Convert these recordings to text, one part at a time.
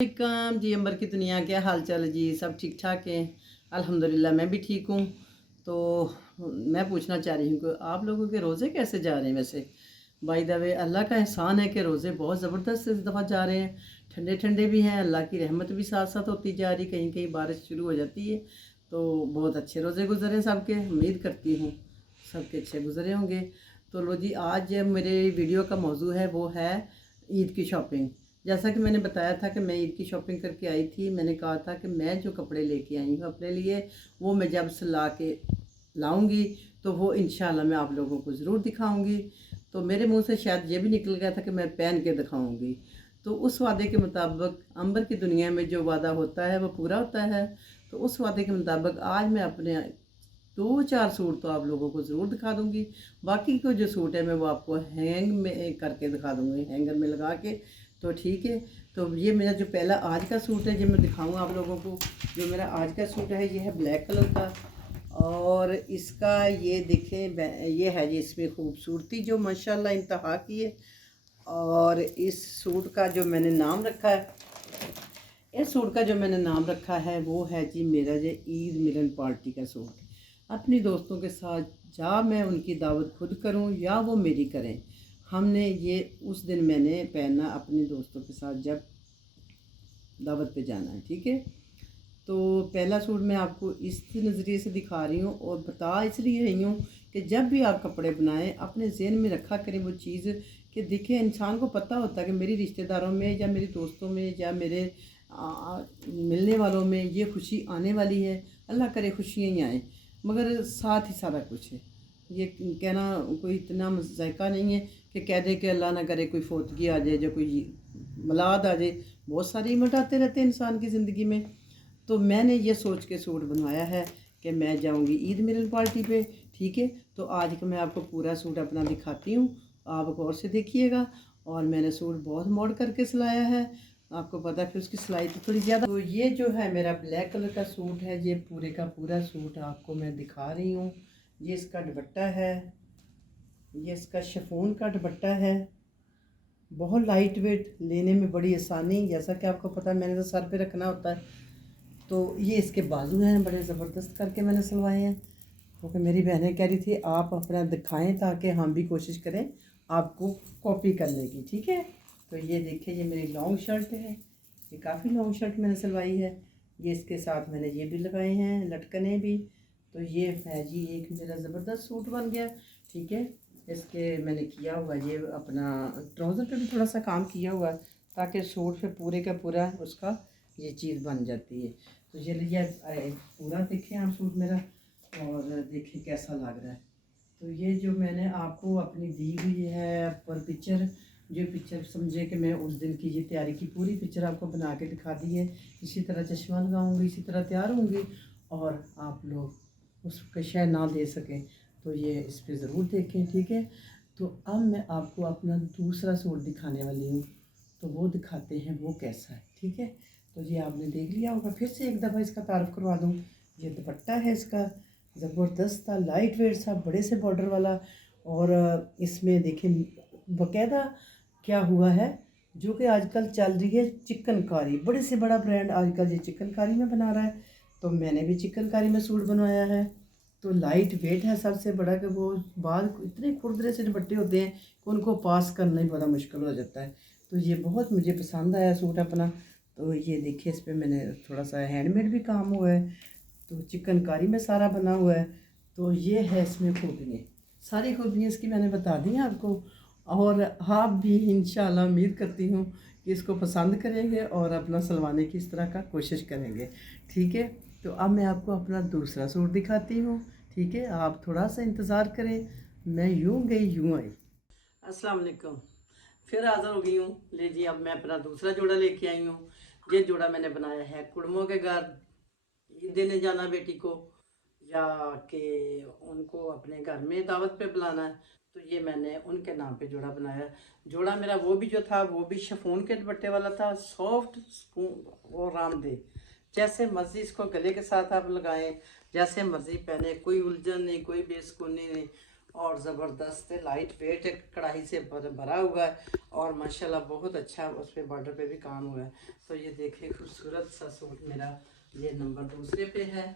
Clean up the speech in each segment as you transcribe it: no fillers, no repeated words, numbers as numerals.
वालेकुम जी। अंबर की दुनिया, क्या हाल चाल है जी? सब ठीक ठाक हैं? अल्हम्दुलिल्लाह मैं भी ठीक हूँ। तो मैं पूछना चाह रही हूँ कि आप लोगों के रोज़े कैसे जा रहे हैं? वैसे बाय द वे अल्लाह का एहसान है कि रोज़े बहुत ज़बरदस्त इस दफ़ा जा रहे हैं। ठंडे ठंडे भी हैं, अल्लाह की रहमत भी साथ साथ होती जा रही, कहीं कहीं बारिश शुरू हो जाती है। तो बहुत अच्छे रोज़े गुजरे सबके, उम्मीद करती हूँ सबके अच्छे गुजरे होंगे। तो लो जी, आज मेरे वीडियो का मौजू है वो है ईद की शॉपिंग। जैसा कि मैंने बताया था कि मैं ईद की शॉपिंग करके आई थी। मैंने कहा था कि मैं जो कपड़े लेके आई हूँ अपने लिए, वो मैं जब से ला के लाऊंगी तो वो इंशाल्लाह मैं आप लोगों को ज़रूर दिखाऊंगी। तो मेरे मुंह से शायद ये भी निकल गया था कि मैं पहन के दिखाऊंगी। तो उस वादे के मुताबिक अंबर की दुनिया में जो वादा होता है वो पूरा होता है। तो उस वादे के मुताबिक आज मैं अपने दो चार सूट तो आप लोगों को ज़रूर दिखा दूंगी। बाकी को जो सूट है मैं वो आपको हैंग में करके दिखा दूंगी, हैंगर में लगा के। तो ठीक है। तो ये मेरा जो पहला आज का सूट है जो मैं दिखाऊंगा आप लोगों को। जो मेरा आज का सूट है ये है ब्लैक कलर का। और इसका ये देखें, ये है जी इसमें खूबसूरती जो माशाल्लाह इंतहा की है। और इस सूट का जो मैंने नाम रखा है, इस सूट का जो मैंने नाम रखा है वो है जी मेरा जो ईद मिलन पार्टी का सूट। अपनी दोस्तों के साथ जा मैं उनकी दावत खुद करूं या वो मेरी करें, हमने ये उस दिन मैंने पहना अपने दोस्तों के साथ जब दावत पे जाना है। ठीक है। तो पहला सूट मैं आपको इस नज़रिए से दिखा रही हूँ और बता इसलिए रही हूँ कि जब भी आप कपड़े बनाएं अपने जहन में रखा करें वो चीज़ कि देखिए इंसान को पता होता है कि मेरी रिश्तेदारों में या मेरे दोस्तों में या मेरे मिलने वालों में ये खुशी आने वाली है। अल्लाह करे खुशियाँ ही आएँ, मगर साथ ही सारा कुछ है। ये कहना कोई इतना जायका नहीं है कि कह दे कि अल्लाह ना करे कोई फोतगी आ जाए, जो कोई मलाद आ जाए। बहुत सारी इमट आते रहते हैं इंसान की ज़िंदगी में। तो मैंने ये सोच के सूट बनवाया है कि मैं जाऊंगी ईद मिलन पार्टी पे। ठीक है। तो आज का मैं आपको पूरा सूट अपना दिखाती हूँ, आप गौर से देखिएगा। और मैंने सूट बहुत मोड़ करके सिलाया है, आपको पता है फिर उसकी सिलाई तो थोड़ी ज़्यादा। तो ये जो है मेरा ब्लैक कलर का सूट है, ये पूरे का पूरा सूट आपको मैं दिखा रही हूँ। ये इसका दुपट्टा है, ये इसका शिफॉन का दुपट्टा है। बहुत लाइट वेट, लेने में बड़ी आसानी। जैसा कि आपको पता है मैंने तो सर पे रखना होता है। तो ये इसके बाजू हैं, बड़े ज़बरदस्त करके मैंने सिलवाए हैं। क्योंकि मेरी बहनें कह रही थी आप अपना दिखाएं ताकि हम भी कोशिश करें आपको कॉपी करने की। ठीक है। तो ये देखिए, ये मेरी लॉन्ग शर्ट है, ये काफ़ी लॉन्ग शर्ट मैंने सिलवाई है। ये इसके साथ मैंने ये भी लगाए हैं लटकने भी। तो ये है जी एक मेरा ज़बरदस्त सूट बन गया। ठीक है। इसके मैंने किया हुआ ये अपना ट्राउज़र पे भी थोड़ा सा काम किया हुआ ताकि सूट पे पूरे का पूरा उसका ये चीज़ बन जाती है। तो चलिए पूरा देखें आप सूट मेरा और देखें कैसा लग रहा है। तो ये जो मैंने आपको अपनी दी हुई है पर पिक्चर, जो पिक्चर समझे कि मैं उस दिन की ये तैयारी की पूरी पिक्चर आपको बना के दिखा दी है। इसी तरह चश्मा लगाऊंगी, इसी तरह तैयार होंगी और आप लोग उसके शायद ना दे सकें तो ये इस पर ज़रूर देखें। ठीक है। तो अब मैं आपको अपना दूसरा सूट दिखाने वाली हूँ, तो वो दिखाते हैं वो कैसा है। ठीक है। तो ये आपने देख लिया होगा, फिर से एक दफ़ा इसका तारुफ करवा दूँ। ये दुपट्टा है इसका, ज़बरदस्त था, लाइट वेट सा, बड़े से बॉर्डर वाला। और इसमें देखें बाकायदा क्या हुआ है, जो कि आजकल चल रही है चिकनकारी। बड़े से बड़ा ब्रांड आजकल ये चिकनकारी में बना रहा है, तो मैंने भी चिकनकारी में सूट बनवाया है। तो लाइट वेट है सबसे बड़ा कि वो बाद इतने खुरदरे से दुपट्टे होते हैं कि उनको पास करना ही बड़ा मुश्किल हो जाता है। तो ये बहुत मुझे पसंद आया सूट अपना। तो ये देखिए इस पर मैंने थोड़ा सा हैंडमेड भी काम हुआ है, तो चिकनकारी में सारा बना हुआ है। तो ये है इसमें खूबियाँ, सारी खूबियाँ इसकी मैंने बता दी हैं आपको। और आप भी इंशाल्लाह उम्मीद करती हूँ कि इसको पसंद करेंगे और अपना सिलवाने की इस तरह का कोशिश करेंगे। ठीक है। तो अब मैं आपको अपना दूसरा सूट दिखाती हूँ। ठीक है। आप थोड़ा सा इंतज़ार करें, मैं यूँ गई यूँ आई। अस्सलाम वालेकुम, फिर हाज़िर हो गई हूँ। ले जी, अब मैं अपना दूसरा जोड़ा लेके आई हूँ। ये जोड़ा मैंने बनाया है कुड़मों के घर ईद देने जाना बेटी को, या कि उनको अपने घर में दावत पे बुलाना है। तो ये मैंने उनके नाम पे जोड़ा बनाया। जोड़ा मेरा वो भी जो था वो भी शिफॉन के दुपट्टे वाला था, सॉफ्ट और आरामदेह। जैसे मर्जी इसको गले के साथ आप लगाएं, जैसे मर्जी पहने, कोई उलझन नहीं, कोई बेसुकूनी नहीं। और ज़बरदस्त है, लाइट वेट है, कढ़ाई से भरा हुआ है और माशाल्लाह बहुत अच्छा उस पर बॉर्डर पे भी काम हुआ है। तो ये देखिए खूबसूरत सा सूट मेरा ये नंबर दूसरे पे है।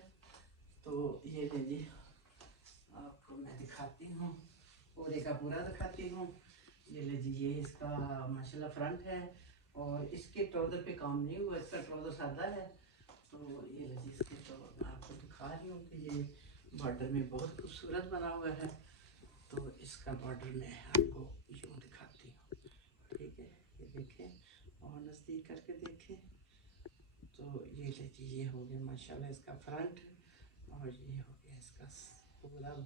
तो ये लीजिए आपको मैं दिखाती हूँ, पूरे का पूरा दिखाती हूँ। ये लीजिए ये इसका माशाल्लाह फ्रंट है और इसके ट्राउज़र पे काम नहीं हुआ, इसका ट्राउज़र सादा है। तो ये लीजिए इसके तो मैं आपको दिखा रही हूँ कि ये बॉर्डर में बहुत खूबसूरत बना हुआ है। तो इसका बॉर्डर मैं आपको यूँ दिखाती हूँ, ठीक है। ये देखें और नज़दीक करके देखें। तो ये लीजिए ये हो गया माशाल्लाह इसका फ्रंट और ये हो गया इसका पूरा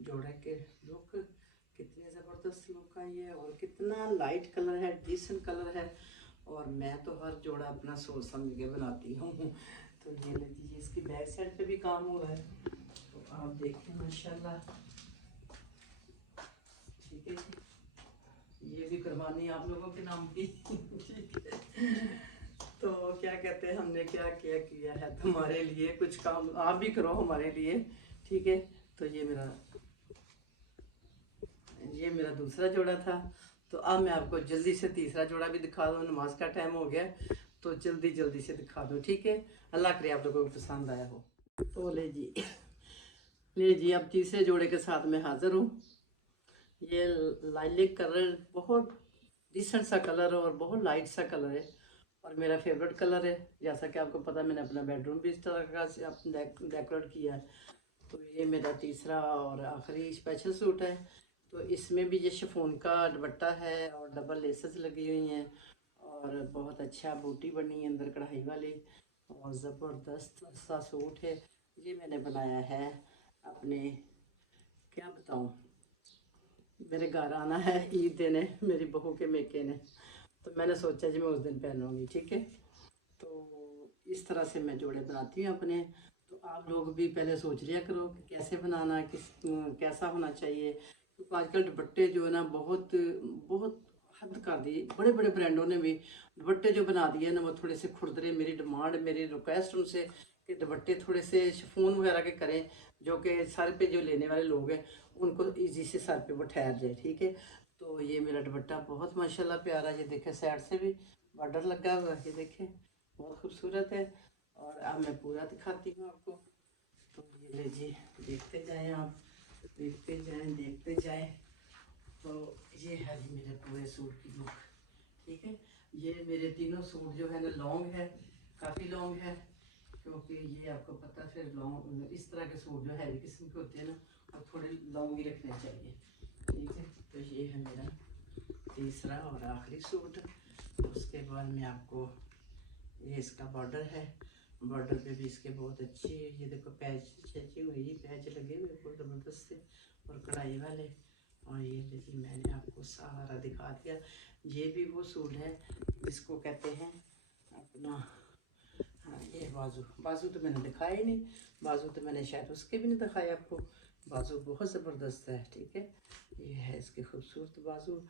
जोड़े के लुक। कितने ज़बरदस्त लुक का ये और कितना लाइट कलर है, डिसेंट कलर है। और मैं तो हर जोड़ा अपना सोच समझ के बनाती हूँ। तो ये लीजिए इसकी बैक साइड पे भी काम हुआ है, तो आप देखें माशाल्लाह, ठीक है जी। ये भी कुर्बानी आप लोगों के नाम की। ठीक है। तो क्या कहते हैं, हमने क्या क्या किया है तुम्हारे लिए, कुछ काम आप भी करो हमारे लिए, ठीक है। तो ये मेरा दूसरा जोड़ा था। तो अब मैं आपको जल्दी से तीसरा जोड़ा भी दिखा दूँ, नमाज का टाइम हो गया तो जल्दी जल्दी से दिखा दूँ, ठीक है। अल्लाह करे आप लोगों को पसंद आया हो। तो ले जी अब तीसरे जोड़े के साथ मैं हाज़िर हूँ। ये लाइलिक कलर बहुत डिसेंट सा कलर और बहुत लाइट सा कलर है और मेरा फेवरेट कलर है। जैसा कि आपको पता मैंने अपना बेडरूम भी इस तरह का से डेकोरेट किया है। तो ये मेरा तीसरा और आखिरी स्पेशल सूट है। तो इसमें भी ये शिफॉन का दुपट्टा है और डबल लेसेस लगी हुई हैं और बहुत अच्छा बूटी बनी है अंदर कढ़ाई वाली और ज़बरदस्त सा सूट है। ये मैंने बनाया है अपने, क्या बताऊँ, मेरे घर आना है ईद देने मेरी बहू के मेके ने, तो मैंने सोचा जी मैं उस दिन पहनूंगी, ठीक है। तो इस तरह से मैं जोड़े बनाती हूँ अपने। तो आप लोग भी पहले सोच लिया करो कि कैसे बनाना, कैसा होना चाहिए, क्योंकि आजकल दुपट्टे जो है ना बहुत बहुत हद कर दी, बड़े बड़े ब्रांडों ने भी दुपट्टे जो बना दिए ना वो थोड़े से खुरदरे। मेरी डिमांड, मेरी रिक्वेस्ट उनसे कि दुपट्टे थोड़े से शिफॉन वगैरह के करें, जो कि सर पे जो लेने वाले लोग हैं उनको इजी से सर पे वो ठहर जाए, ठीक है। तो ये मेरा दुपट्टा बहुत माशाल्लाह प्यारा, ये देखे साइड से भी बॉर्डर लगा हुआ है, ये देखें बहुत खूबसूरत है। और अब मैं पूरा दिखाती हूँ आपको। तो ये लीजिए देखते जाएं आप, देखते जाएं। तो ये है जी मेरे पूरे सूट की लुक, ठीक है। ये मेरे तीनों सूट जो है ना लॉन्ग है, काफ़ी लॉन्ग है, क्योंकि ये आपको पता फिर लॉन्ग इस तरह के सूट जो हैवी किस्म के होते हैं ना और थोड़े लॉन्ग ही रखने चाहिए, ठीक है। तो ये है मेरा तीसरा और आखिरी सूट। उसके बाद मैं आपको, ये इसका बॉर्डर है, बॉर्डर पे भी इसके बहुत अच्छे, ये देखो पैच छची हुई, पैच लगे हुए बहुत ज़बरदस्त से और कढ़ाई वाले। और ये देखिए मैंने आपको सारा दिखा दिया। ये भी वो सूट है जिसको कहते हैं अपना, हाँ ये बाजू, बाजू तो मैंने दिखाया ही नहीं, बाजू तो मैंने शायद उसके भी नहीं दिखाया आपको। बाजू बहुत ज़बरदस्त है, ठीक है। ये है इसके खूबसूरत बाजू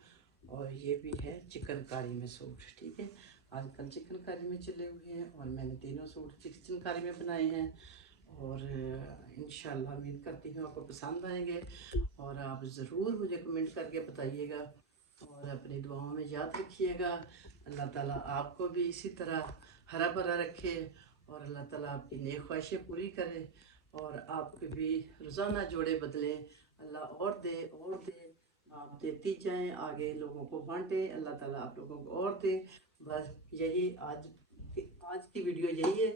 और ये भी है चिकनकारी में सूट, ठीक है। आजकल चिकनकारी में चले हुए हैं और मैंने तीनों सूट चिकनकारी में बनाए हैं और इंशाल्लाह उम्मीद करती हूँ आपको पसंद आएंगे। और आप ज़रूर मुझे कमेंट करके बताइएगा और अपनी दुआओं में याद रखिएगा। अल्लाह ताला आपको भी इसी तरह हरा भरा रखे और अल्लाह ताला आपकी नेक ख्वाहिशें पूरी करे और आपके भी रोज़ाना जोड़े बदले अल्लाह और दे और दे, आप देती जाएं, आगे लोगों को बांटे, अल्लाह ताला आप लोगों को और दे। बस यही आज की वीडियो यही है।